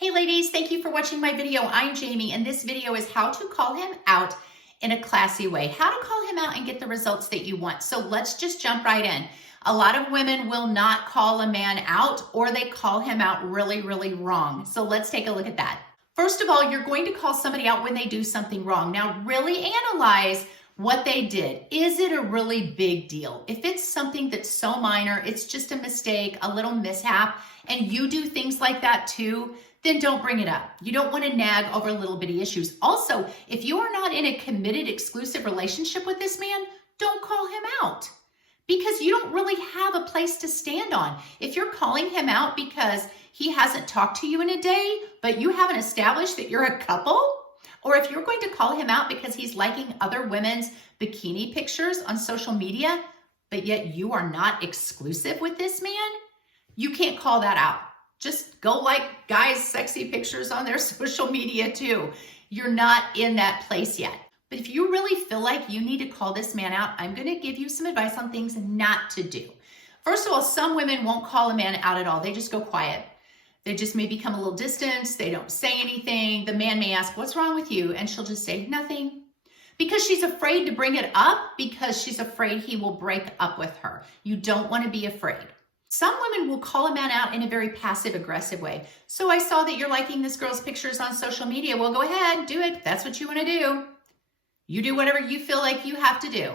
Hey ladies, thank you for watching my video. I'm Jamie, and this video is how to call him out in a classy way. How to call him out and get the results that you want. So let's just jump right in. A lot of women will not call a man out, or they call him out really, really wrong. So let's take a look at that. First of all, you're going to call somebody out when they do something wrong. Now really analyze what they did. Is it a really big deal? If it's something that's so minor, it's just a mistake, a little mishap, and you do things like that too, then don't bring it up. You don't want to nag over little bitty issues. Also, if you are not in a committed, exclusive relationship with this man, don't call him out because you don't really have a place to stand on. If you're calling him out because he hasn't talked to you in a day, but you haven't established that you're a couple, or if you're going to call him out because he's liking other women's bikini pictures on social media, but yet you are not exclusive with this man, you can't call that out. Just go like guys' sexy pictures on their social media too. You're not in that place yet. But if you really feel like you need to call this man out, I'm going to give you some advice on things not to do. First of all, some women won't call a man out at all. They just go quiet. They just may become a little distant. They don't say anything. The man may ask, "What's wrong with you?" And she'll just say, "Nothing." Because she's afraid to bring it up, because she's afraid he will break up with her. You don't want to be afraid. Some women will call a man out in a very passive-aggressive way. "So I saw that you're liking this girl's pictures on social media." Well, go ahead, do it. That's what you want to do. You do whatever you feel like you have to do.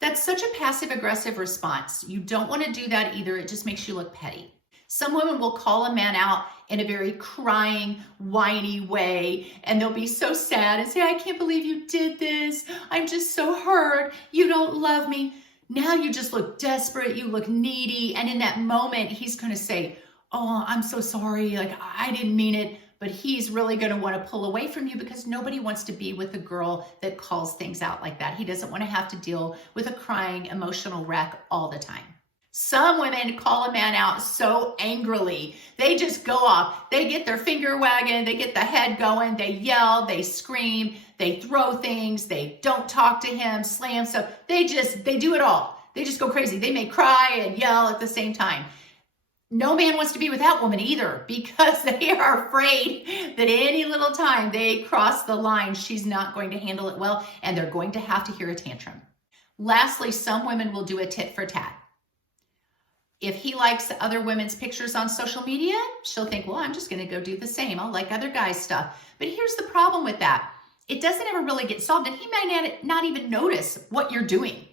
That's such a passive-aggressive response. You don't want to do that either. It just makes you look petty. Some women will call a man out in a very crying, whiny way, and they'll be so sad and say, "I can't believe you did this. I'm just so hurt. You don't love me." Now you just look desperate, you look needy, and in that moment, he's going to say, "Oh, I'm so sorry, like I didn't mean it," but he's really going to want to pull away from you because nobody wants to be with a girl that calls things out like that. He doesn't want to have to deal with a crying, emotional wreck all the time. Some women call a man out so angrily. They just go off. They get their finger wagging. They get the head going. They yell. They scream. They throw things. They don't talk to him, slam stuff. They do it all. They just go crazy. They may cry and yell at the same time. No man wants to be with that woman either because they are afraid that any little time they cross the line, she's not going to handle it well and they're going to have to hear a tantrum. Lastly, some women will do a tit for tat. If he likes other women's pictures on social media, she'll think, "Well, I'm just going to go do the same. I'll like other guys' stuff." But here's the problem with that. It doesn't ever really get solved, and he might not even notice what you're doing.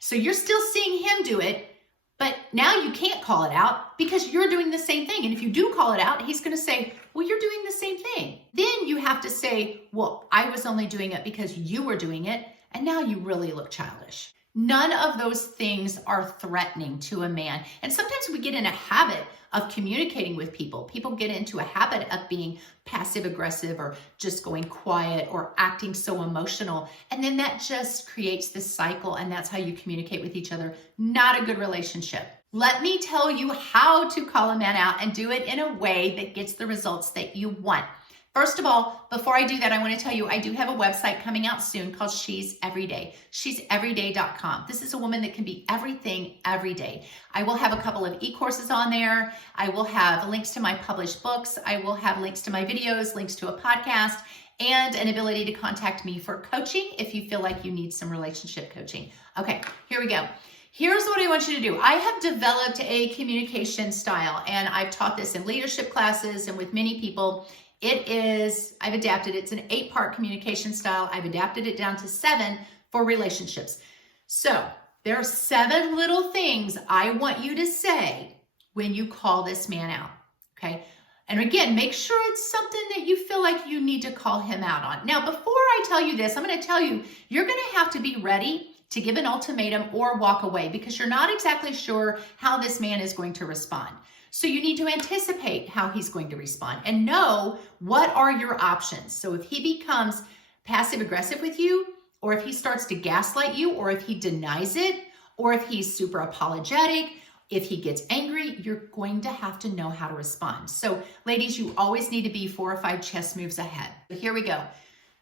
So you're still seeing him do it, but now you can't call it out because you're doing the same thing. And if you do call it out, he's going to say, "Well, you're doing the same thing." Then you have to say, "Well, I was only doing it because you were doing it, and now you really look childish." None of those things are threatening to a man. And sometimes we get in a habit of communicating with people. People get into a habit of being passive aggressive or just going quiet or acting so emotional. And then that just creates this cycle, and that's how you communicate with each other. Not a good relationship. Let me tell you how to call a man out and do it in a way that gets the results that you want. First of all, before I do that, I want to tell you I do have a website coming out soon called She's Everyday. She'sEveryday.com. This is a woman that can be everything every day. I will have a couple of e-courses on there. I will have links to my published books. I will have links to my videos, links to a podcast, and an ability to contact me for coaching if you feel like you need some relationship coaching. Okay, here we go. Here's what I want you to do. I have developed a communication style, and I've taught this in leadership classes and with many people. I've adapted it. It's an 8-part communication style. I've adapted it down to 7 for relationships. So there are 7 little things I want you to say when you call this man out, okay? And again, make sure it's something that you feel like you need to call him out on. Now, before I tell you this, I'm going to tell you, you're going to have to be ready to give an ultimatum or walk away because you're not exactly sure how this man is going to respond. So you need to anticipate how he's going to respond and know what are your options. So if he becomes passive aggressive with you, or if he starts to gaslight you, or if he denies it, or if he's super apologetic, if he gets angry, you're going to have to know how to respond. So ladies, you always need to be 4 or 5 chess moves ahead. But here we go.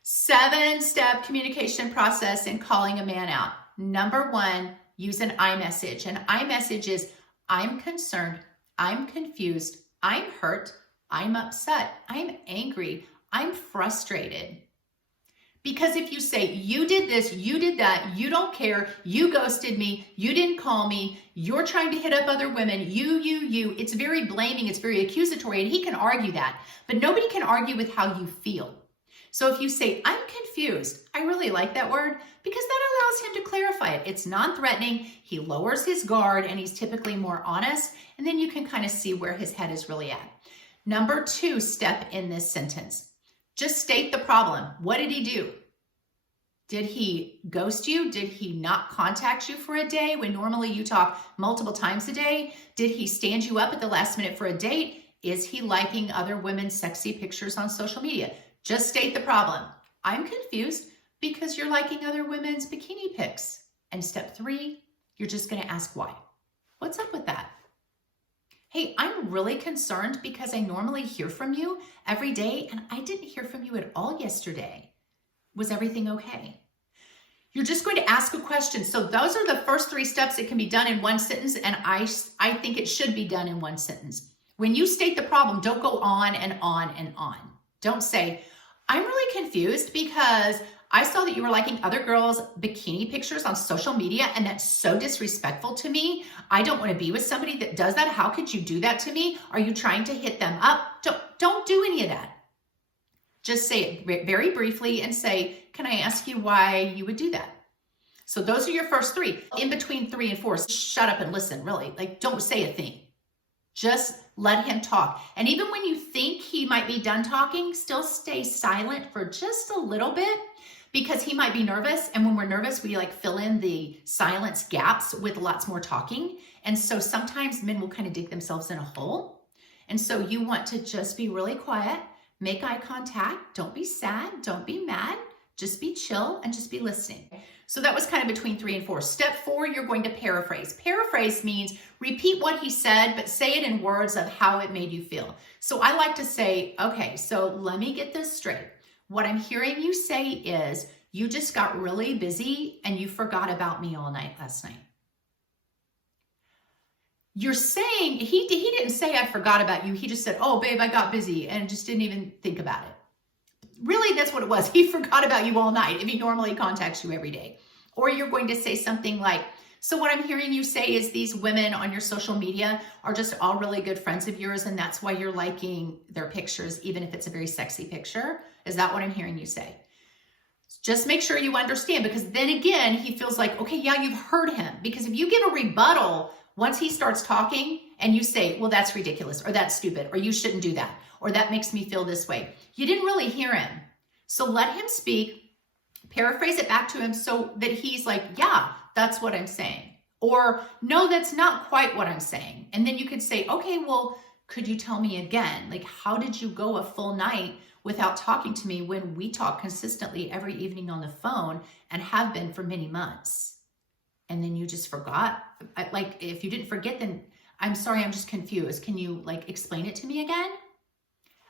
7-step communication process in calling a man out. Number 1, use an I message. An I message is, "I'm concerned, I'm confused, I'm hurt, I'm upset. I'm angry. I'm frustrated. Because if you say, you did this, you did that, you don't care, you ghosted me, you didn't call me, you're trying to hit up other women, you, it's very blaming, it's very accusatory, and he can argue that. But nobody can argue with how you feel. So if you say, I'm confused, I really like that word because that allows him to clarify it. It's non-threatening, he lowers his guard, and he's typically more honest, and then you can kind of see where his head is really at. Number 2 step in this sentence. Just state the problem. What did he do? Did he ghost you? Did he not contact you for a day when normally you talk multiple times a day? Did he stand you up at the last minute for a date? Is he liking other women's sexy pictures on social media? Just state the problem. I'm confused because you're liking other women's bikini pics. And step 3, you're just going to ask why. What's up with that? Hey, I'm really concerned because I normally hear from you every day and I didn't hear from you at all yesterday. Was everything okay? You're just going to ask a question. So those are the first 3 steps that can be done in one sentence, and I think it should be done in one sentence. When you state the problem, don't go on and on and on. Don't say, I'm really confused because I saw that you were liking other girls' bikini pictures on social media, and that's so disrespectful to me. I don't want to be with somebody that does that. How could you do that to me? Are you trying to hit them up? Don't do any of that. Just say it very briefly and say, can I ask you why you would do that? So those are your first 3. In between 3 and 4, shut up and listen, really. Like, don't say a thing. Just let him talk. And even when you think he might be done talking, still stay silent for just a little bit because he might be nervous. And when we're nervous, we like fill in the silence gaps with lots more talking. And so sometimes men will kind of dig themselves in a hole. And so you want to just be really quiet. Make eye contact. Don't be sad. Don't be mad. Just be chill and just be listening. So that was kind of between 3 and 4. Step 4, you're going to paraphrase. Paraphrase means repeat what he said, but say it in words of how it made you feel. So I like to say, okay, so let me get this straight. What I'm hearing you say is you just got really busy and you forgot about me all night last night. You're saying, he didn't say I forgot about you. He just said, oh, babe, I got busy and just didn't even think about it. Really, that's what it was. He forgot about you all night if he normally contacts you every day. Or you're going to say something like, so what I'm hearing you say is these women on your social media are just all really good friends of yours and that's why you're liking their pictures, even if it's a very sexy picture. Is that what I'm hearing you say? Just make sure you understand, because then again, he feels like, okay, yeah, you've heard him. Because if you give a rebuttal once he starts talking and you say, well, that's ridiculous, or that's stupid, or you shouldn't do that, or that makes me feel this way, you didn't really hear him. So let him speak, paraphrase it back to him so that he's like, yeah, that's what I'm saying. Or no, that's not quite what I'm saying. And then you could say, okay, well, could you tell me again? Like, how did you go a full night without talking to me when we talk consistently every evening on the phone and have been for many months? And then you just forgot. Like, if you didn't forget, then I'm sorry, I'm just confused. Can you like explain it to me again?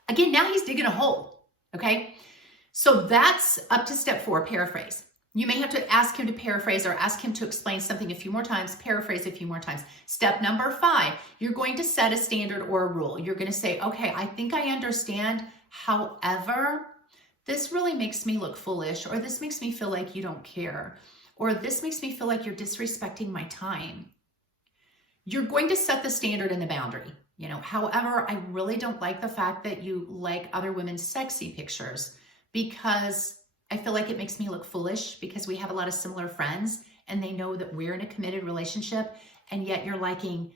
Again, now he's digging a hole, okay? So that's up to step 4, paraphrase. You may have to ask him to paraphrase or ask him to explain something a few more times, paraphrase a few more times. Step number 5, you're going to set a standard or a rule. You're going to say, okay, I think I understand. However, this really makes me look foolish, or this makes me feel like you don't care, or this makes me feel like you're disrespecting my time. You're going to set the standard and the boundary. You know, however, I really don't like the fact that you like other women's sexy pictures because I feel like it makes me look foolish because we have a lot of similar friends and they know that we're in a committed relationship, and yet you're liking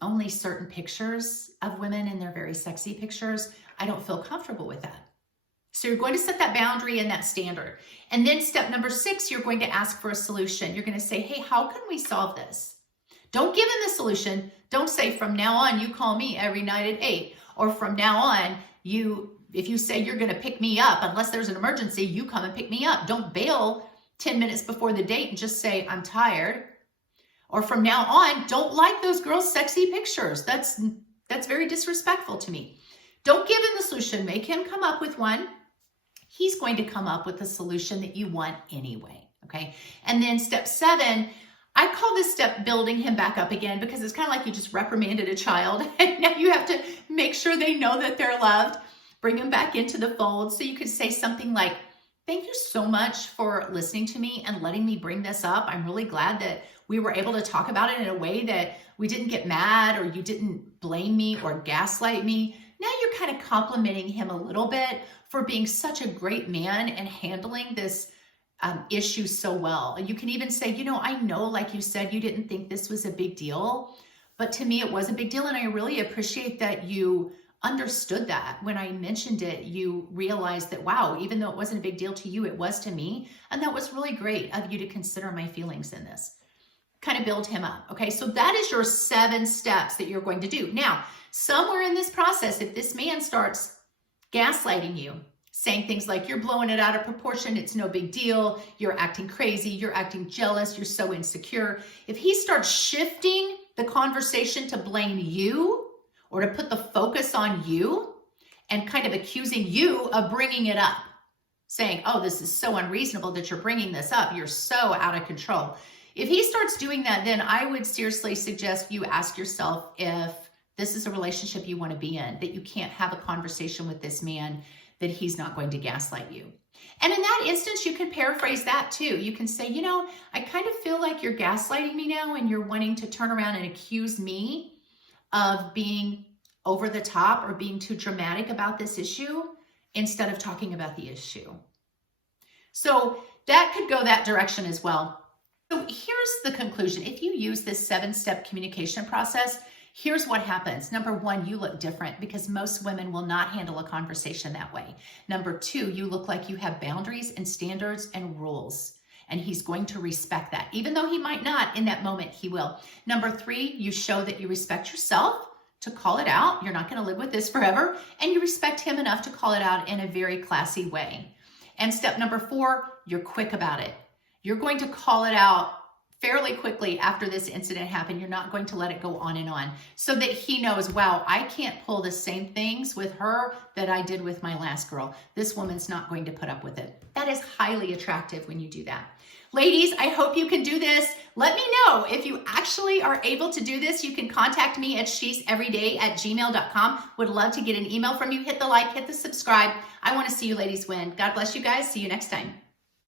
only certain pictures of women and their very sexy pictures. I don't feel comfortable with that. So you're going to set that boundary and that standard. And then step number 6, you're going to ask for a solution. You're going to say, hey, how can we solve this? Don't give him the solution. Don't say, from now on, you call me every night at 8. Or from now on, if you say you're going to pick me up, unless there's an emergency, you come and pick me up. Don't bail 10 minutes before the date and just say, I'm tired. Or from now on, don't like those girls' sexy pictures. That's very disrespectful to me. Don't give him the solution. Make him come up with one. He's going to come up with the solution that you want anyway, okay? And then step 7, I call this step building him back up again, because it's kind of like you just reprimanded a child and now you have to make sure they know that they're loved. Bring them back into the fold. So you could say something like, thank you so much for listening to me and letting me bring this up. I'm really glad that we were able to talk about it in a way that we didn't get mad, or you didn't blame me or gaslight me. Now you're kind of complimenting him a little bit for being such a great man and handling this issue so well. You can even say, you know, I know, like you said, you didn't think this was a big deal, but to me it was a big deal. And I really appreciate that you understood that when I mentioned it, you realized that, wow, even though it wasn't a big deal to you, it was to me. And that was really great of you to consider my feelings in this. Kind of build him up. Okay, so that is your 7 steps that you're going to do. Now, somewhere in this process, if this man starts gaslighting you, saying things like, you're blowing it out of proportion, it's no big deal, you're acting crazy, you're acting jealous, you're so insecure. If he starts shifting the conversation to blame you, or to put the focus on you and kind of accusing you of bringing it up, saying, oh, this is so unreasonable that you're bringing this up, you're so out of control. If he starts doing that, then I would seriously suggest you ask yourself if this is a relationship you want to be in, that you can't have a conversation with this man, that he's not going to gaslight you. And in that instance, you can paraphrase that too. You can say, you know, I kind of feel like you're gaslighting me now, and you're wanting to turn around and accuse me of being over the top or being too dramatic about this issue instead of talking about the issue. So that could go that direction as well. So here's the conclusion. If you use this 7-step communication process, here's what happens. Number 1, you look different, because most women will not handle a conversation that way. Number 2, you look like you have boundaries and standards and rules, and he's going to respect that. Even though he might not in that moment, he will. Number 3, you show that you respect yourself to call it out. You're not going to live with this forever, and you respect him enough to call it out in a very classy way. And step number 4, you're quick about it. You're going to call it out fairly quickly after this incident happened. You're not going to let it go on and on, so that he knows, wow, I can't pull the same things with her that I did with my last girl. This woman's not going to put up with it. That is highly attractive when you do that. Ladies, I hope you can do this. Let me know if you actually are able to do this. You can contact me at sheseveryday@gmail.com. Would love to get an email from you. Hit the like, hit the subscribe. I want to see you ladies win. God bless you guys. See you next time.